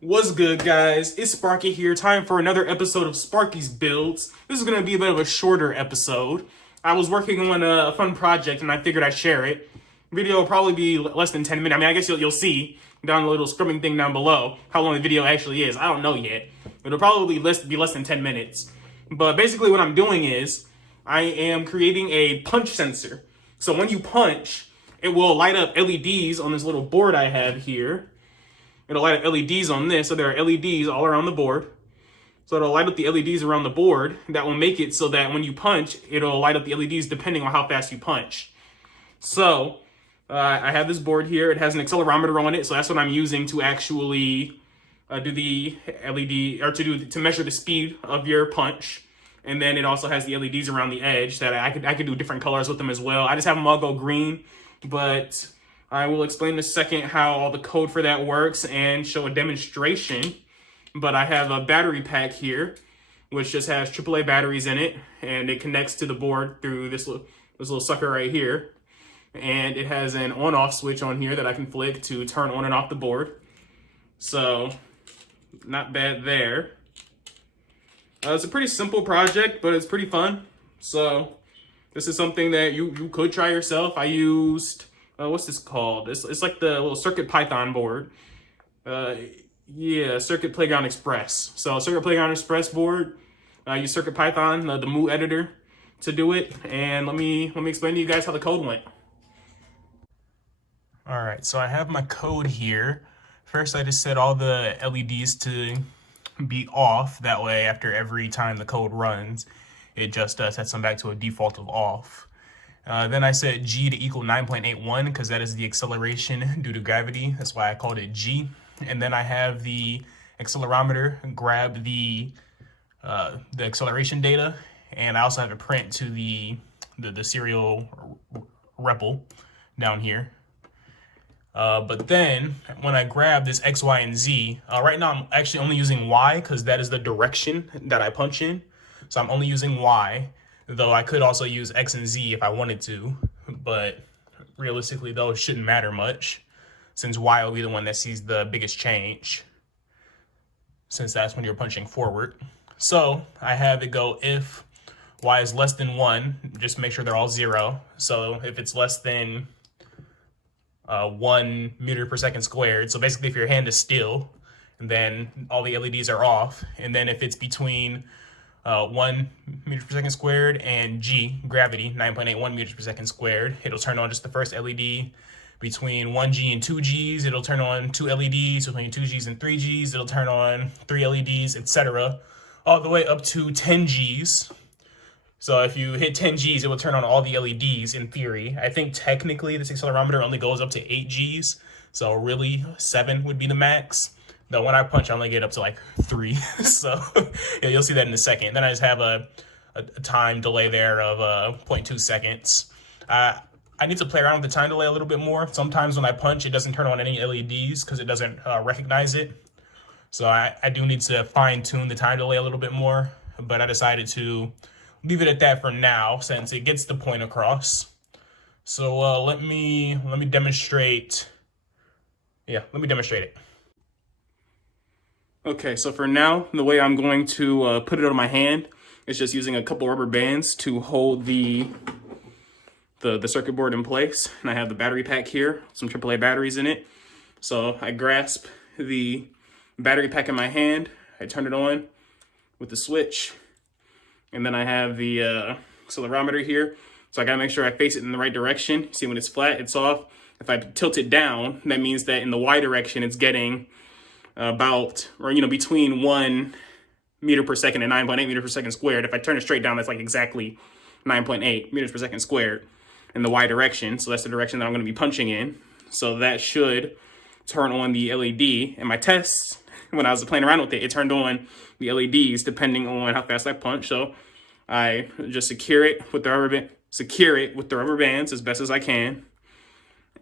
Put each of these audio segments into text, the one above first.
What's good, guys? It's Sparky here. Time for another episode of Sparky's Builds. This is going to be a bit of a shorter episode. I was working on a fun project and I figured I'd share it. Video will probably be less than 10 minutes. I mean, I guess you'll see down the little scrimming thing down below how long the video actually is. I don't know yet. It'll probably be less than 10 minutes. But basically what I'm doing is I am creating a punch sensor. So when you punch, it will light up LEDs on this little board I have here. It'll light up LEDs on this, so there are LEDs all around the board. So it'll light up the LEDs around the board. That will make it so that when you punch, it'll light up the LEDs depending on how fast you punch. So I have this board here. It has an accelerometer on it, so that's what I'm using to actually do the LED, or to measure the speed of your punch. And then it also has the LEDs around the edge that I could do different colors with them as well. I just have them all go green, but I will explain in a second how all the code for that works and show a demonstration. But I have a battery pack here, which just has AAA batteries in it, and it connects to the board through this little sucker right here. And it has an on-off switch on here that I can flick to turn on and off the board. So, not bad there. It's a pretty simple project, but it's pretty fun. So, this is something that you could try yourself. I used... what's this called? It's like the little Circuit Python board. Yeah, Circuit Playground Express. So Circuit Playground Express board. I use Circuit Python, the Moo editor, to do it. And let me explain to you guys how the code went. All right, so I have my code here. First, I just set all the LEDs to be off. That way, after every time the code runs, it just sets them back to a default of off. Then I set G to equal 9.81 because that is the acceleration due to gravity. That's why I called it G. And then I have the accelerometer grab the acceleration data, and I also have it print to the serial REPL down here. But then when I grab this X, Y, and Z, right now I'm actually only using Y because that is the direction that I punch in. So I'm only using Y. Though I could also use X and Z if I wanted to, but realistically those shouldn't matter much since Y will be the one that sees the biggest change, since that's when you're punching forward. So I have it go if Y is less than 1, just make sure they're all 0. So if it's less than 1 meter per second squared, so basically if your hand is still, and then all the LEDs are off, and then if it's between 1 meter per second squared and G, gravity, 9.81 meters per second squared, it'll turn on just the first LED. Between 1G and 2Gs, it'll turn on 2 LEDs. Between 2Gs and 3Gs, it'll turn on 3 LEDs, etc. All the way up to 10 Gs. So if you hit 10 Gs, it will turn on all the LEDs in theory. I think technically this accelerometer only goes up to 8 Gs. So really 7 would be the max. Though when I punch, I only get up to like 3. So yeah, you'll see that in a second. Then I just have a time delay there of 0.2 seconds. I need to play around with the time delay a little bit more. Sometimes when I punch, it doesn't turn on any LEDs because it doesn't recognize it. So I do need to fine tune the time delay a little bit more. But I decided to leave it at that for now since it gets the point across. So let me demonstrate. Yeah, let me demonstrate it. Okay, so for now, the way I'm going to put it on my hand is just using a couple rubber bands to hold the circuit board in place. And I have the battery pack here, some AAA batteries in it. So I grasp the battery pack in my hand, I turn it on with the switch, and then I have the accelerometer here. So I gotta make sure I face it in the right direction. See, when it's flat, it's off. If I tilt it down, that means that in the Y direction, it's getting between 1 meter per second and 9.8 meters per second squared. If I turn it straight down, that's like exactly 9.8 meters per second squared in the Y direction. So that's the direction that I'm going to be punching in. So that should turn on the LED. And my tests, when I was playing around with it, it turned on the LEDs depending on how fast I punch. So I just secure it with the rubber bands as best as I can.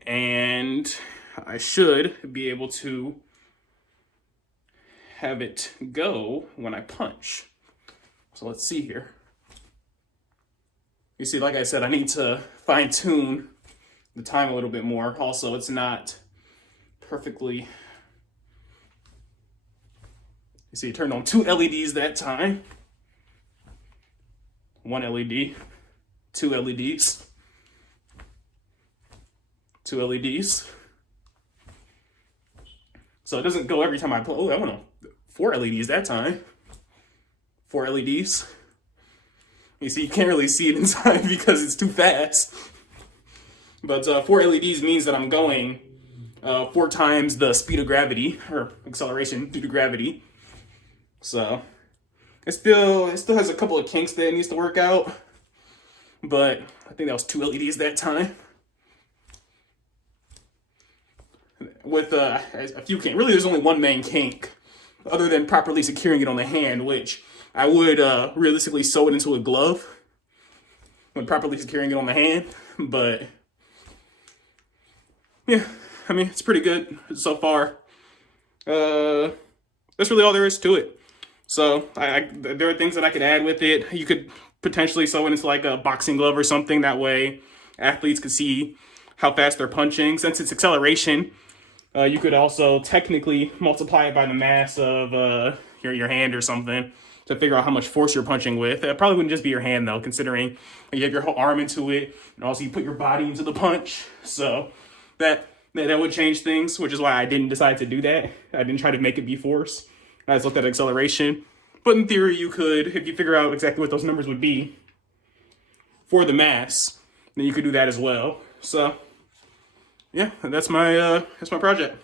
And I should be able to have it go when I punch. So let's see here. You see, like I said, I need to fine tune the time a little bit more. Also, it's not perfectly You see, it turned on 2 LEDs that time. 1 LED, 2 LEDs, 2 LEDs. So it doesn't go every time I play. Oh, I don't know. 4 LEDs that time. 4 LEDs. You see, you can't really see it inside because it's too fast. But 4 LEDs means that I'm going 4 times the speed of gravity, or acceleration due to gravity. So it still has a couple of kinks that it needs to work out. But I think that was 2 LEDs that time. With a few kinks. Really, there's only one main kink, other than properly securing it on the hand, which I would realistically sew it into a glove when properly securing it on the hand. But yeah, I mean, it's pretty good so far. That's really all there is to it. So there are things that I could add with it. You could potentially sew it into like a boxing glove or something. That way athletes could see how fast they're punching. Since it's acceleration, you could also technically multiply it by the mass of your hand or something to figure out how much force you're punching with. It probably wouldn't just be your hand, though, considering you have your whole arm into it, and also you put your body into the punch. So that would change things, which is why I didn't decide to do that. I didn't try to make it be force. I just looked at acceleration. But in theory, you could, if you figure out exactly what those numbers would be for the mass, then you could do that as well. So yeah, that's my project.